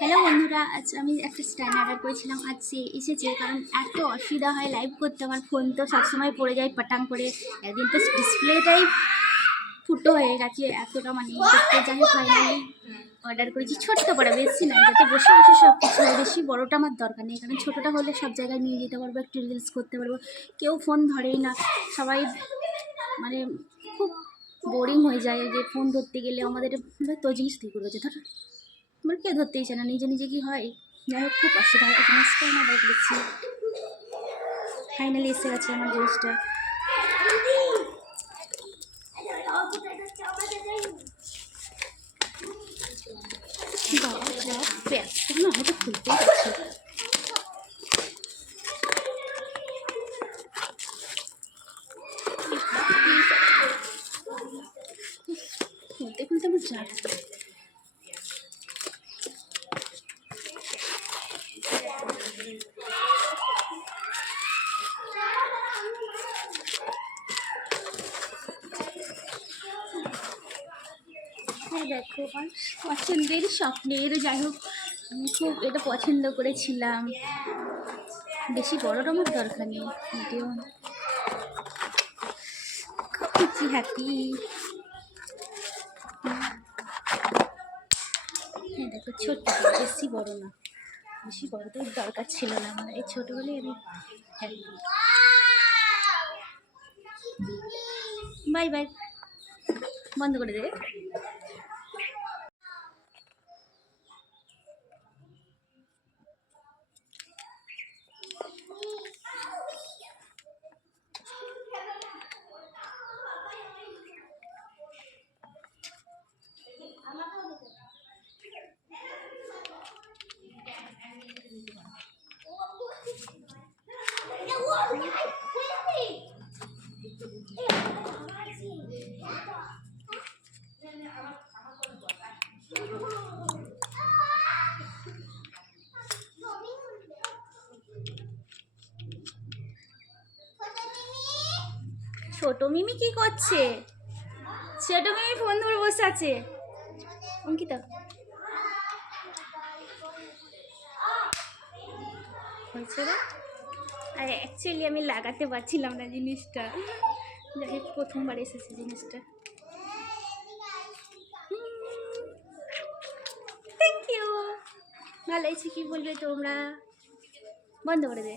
Hello বন্ধুরা, আজ আমি একটা স্ট্যান্ড অর্ডার করেছিলাম। আজ সে এসেছে। কারণ এত অসুবিধা হয় লাইভ করতে, আমার ফোন তো সবসময় পড়ে যায় পাটাং করে। একদিন তো ডিসপ্লেটাই ফুটো হয়ে গেছে, এতটা মানে দেখতে। যাই হোক, ফাইনালি অর্ডার করেছি ছোট্ট করে, বেশি না, যাতে বসে বসে সব কিছু হয়। বেশি বড়োটা আমার দরকার নেই, কারণ ছোটোটা হলে সব জায়গায় নিয়ে যেতে পারবো, একটু রিলস করতে পারবো। কেউ ফোন ধরেই না, সবাই মানে খুব বোরিং হয়ে যায় যে ফোন ধরতে গেলে আমাদের তো জিনিস ঠিক করেছে। ধর আমার কেউ ধরতেই চায় না, নিজে নিজে কি হয়। যাই হোক, খুব অসুবিধা হয়। জিনিসটা আমার বাইক দিচ্ছি, ফাইনালি এসে গেছে আমার জিনিসটা। বাবা যা ব্যস্ত না, আমি তো খুলতেই পারছি। খুলতে খুলতে আমার যা দেখো, আমার পছন্দের স্বপ্নের, যাই হোক আমি খুব এটা পছন্দ করেছিলাম। বেশি বড়টা আমার দরকার নেই, মিডিয়াম। খুব খুশি, হ্যাপি। হ্যাঁ দেখো, ছোট্ট, বেশি বড় না, বেশি বড়দের দরকার ছিল না আমার। এই ছোটো বলে আমি হ্যাপি। বাই বাই, বন্ধ করে দে। ছোট মিমি কি করছে? ছোট মিমি ফোন ধরে বসে আছে। অঙ্কিতা হয়েছে না? আর অ্যাকচুয়ালি আমি লাগাতে পারছিলাম না জিনিসটা। যাই হোক, প্রথমবার এসেছে জিনিসটা। Thank you. ভালো হয়েছে, কি বলবে তোমরা? বন্ধ করে দে।